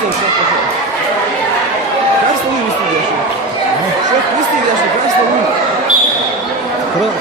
sen şu an. Kaç tane üstü yaşıyor? Çok üstü yaşıyor. Kaç tane? Kral.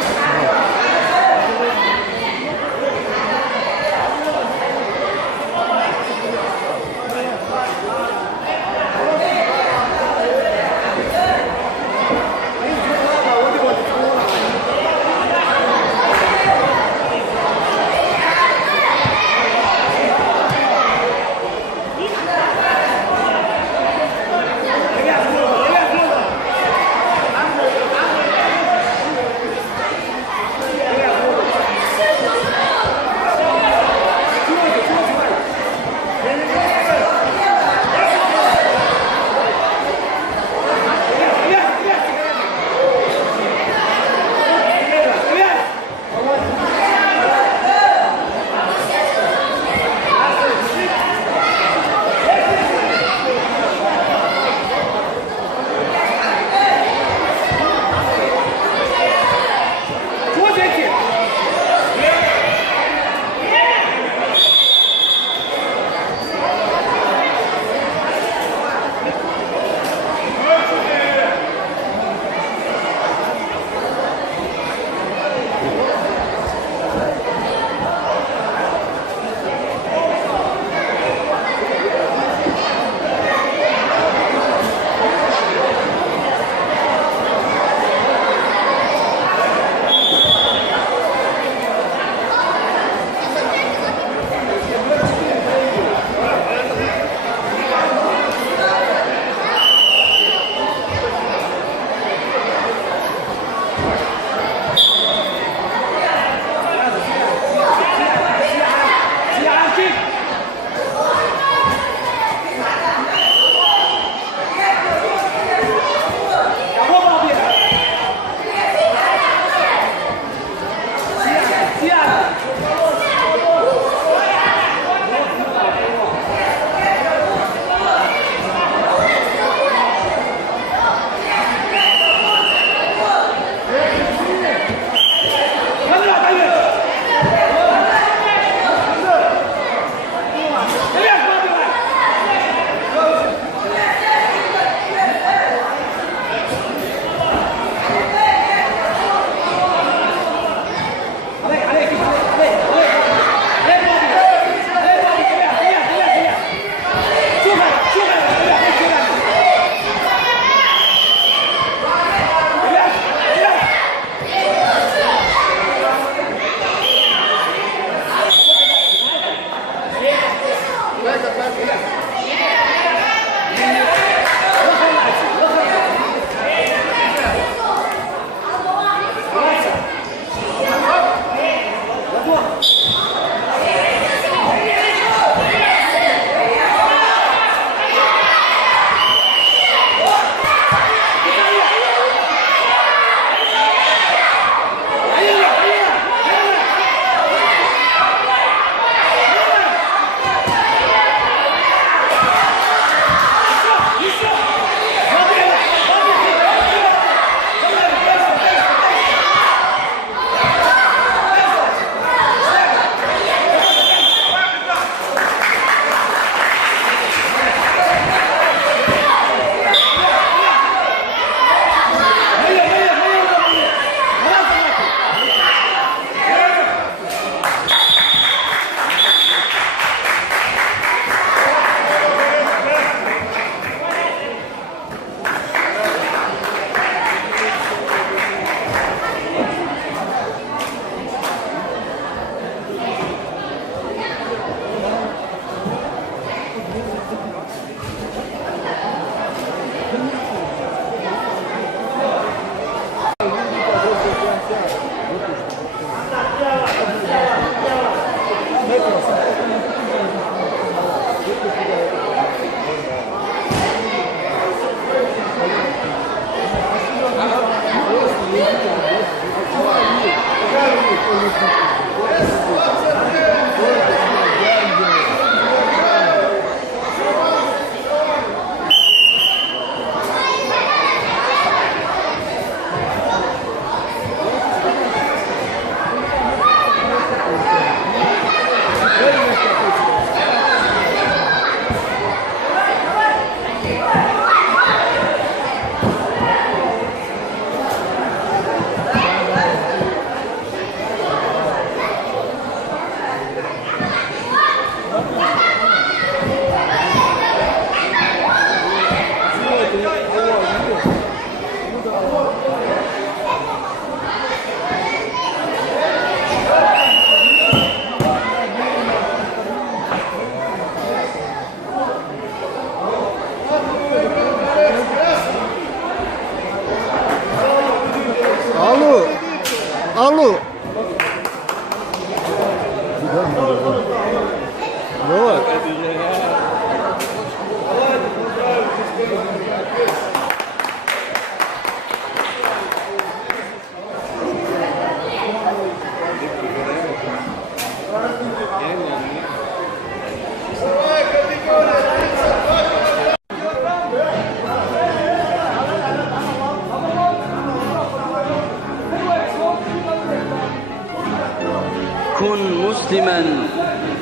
مسلما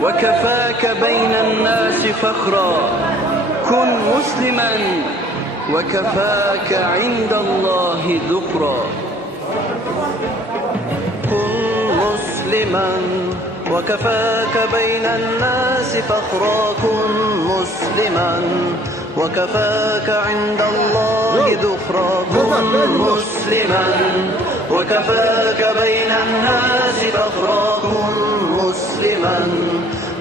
وكفاك بين الناس فخرا كن مسلما وكفاك عند الله ذخرا كن مسلما وكفاك بين الناس فخرا كن مسلما وكفاك عند الله ذخرا كن مسلما وكفاك بين الناس فخرا كن مسلما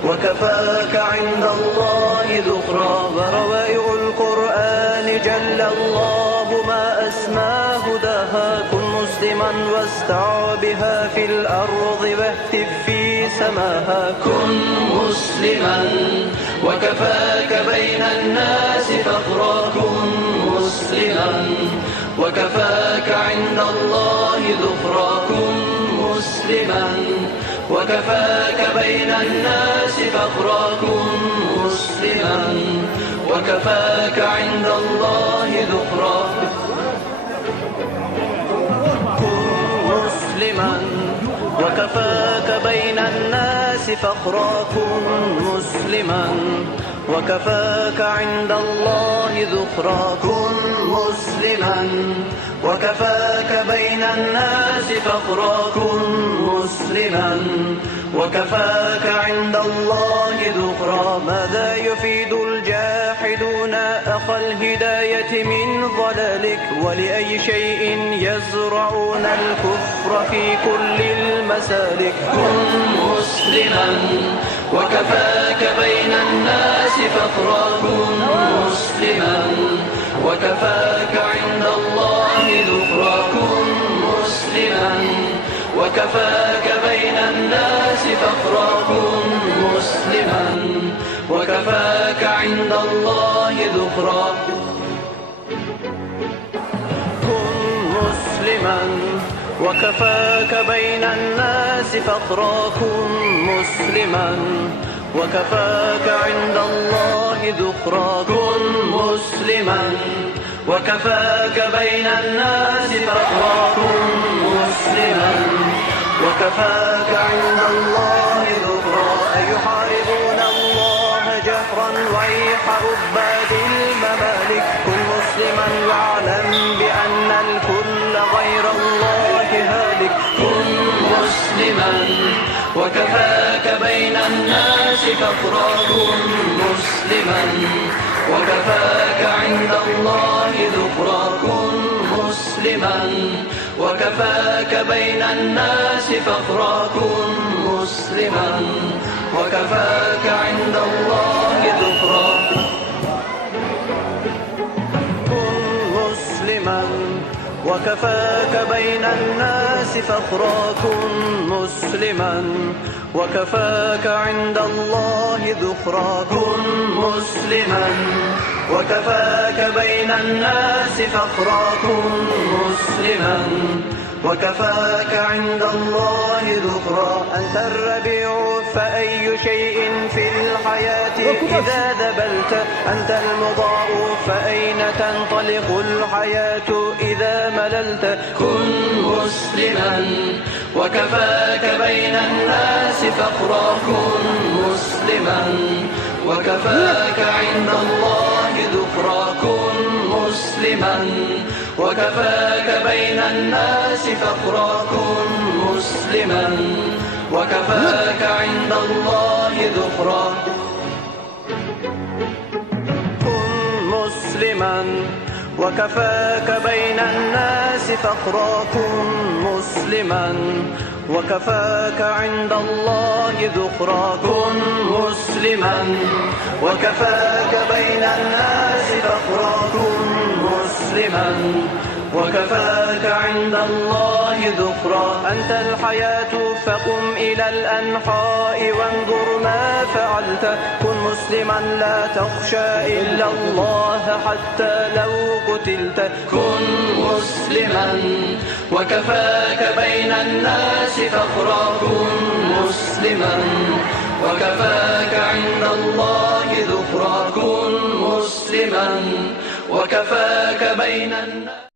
وكفاك عند الله ذخرا وروائع القرآن جل الله ما أسمى هداها كن مسلما واستع بها في الأرض واهتف في سماها كن مسلما وكفاك بين الناس فخرا كن مسلما وكفاك عند الله ذخرا كن مسلما وكفاك بين الناس فخرا كن مسلما وكفاك عند الله ذخرا كن مسلما وكفاك بين الناس فخرا كن مسلما وكفاك عند الله ذخرا كن مسلما وكفاك بين الناس فخرا كن مسلما وكفاك عند الله ذخرا ماذا يفيد الجاحدون أخا الهداية من ضلالك ولأي شيء يزرعون الكفر في كل المسالك كن مسلما وكفاك بين الناس فخرا كن مسلما وكفاك عند الله ذخرا كن مسلما وكفاك بين الناس فخرا كن مسلما وكفاك عند الله ذخرا كن مسلما وكفاك بين الناس فخرا كن مسلما وكفاك عند الله ذخرا كن مسلما وكفاك بين الناس فخرا كن مسلما وكفاك عند الله ذخرا أيحاربون الله جهرا ويح عباد الممالك كن مسلما واعلم بأن الكل غير الله هالك كن مسلما وكفاك بين الناس فخرا كن مسلما وكفاك عند الله ذخرا كن مسلما وكفاك بين الناس فخرا كن مسلما وكفاك عند الله ذخرا كن مسلما وكفاك بين الناس فخرا كن مسلما وكفاك عند الله ذخرا كن مسلما وكفاك بين الناس فخرا كن مسلما وكفاك عند الله ذخرا أنت الربيع فأي شيء في الحياة إذا ذبلت أنت المضاء فأين تنطلق الحياة إذا مللت كن مسلما وكفاك بين الناس فخرا كن مسلما وكفاك عند الله ذخرا كن مسلما وكفاك بين الناس فخرا كن مسلما وكفاك عند الله ذخرا كن مسلما وكفاك بين الناس فخرا كن مسلما وكفاك عند الله ذخرا كن مسلما وكفاك بين الناس فخرا كن مسلما وكفاك عند الله ذخرا أنت الحياة فقم إلى الأنحاء وانظر ما فعلت كن مسلما لا تخشى إلا الله حتى لو قتلت كن مسلما وكفاك بين الناس فخرا كن مسلما وكفاك عند الله ذخرا كن مسلما وكفاك بين الناس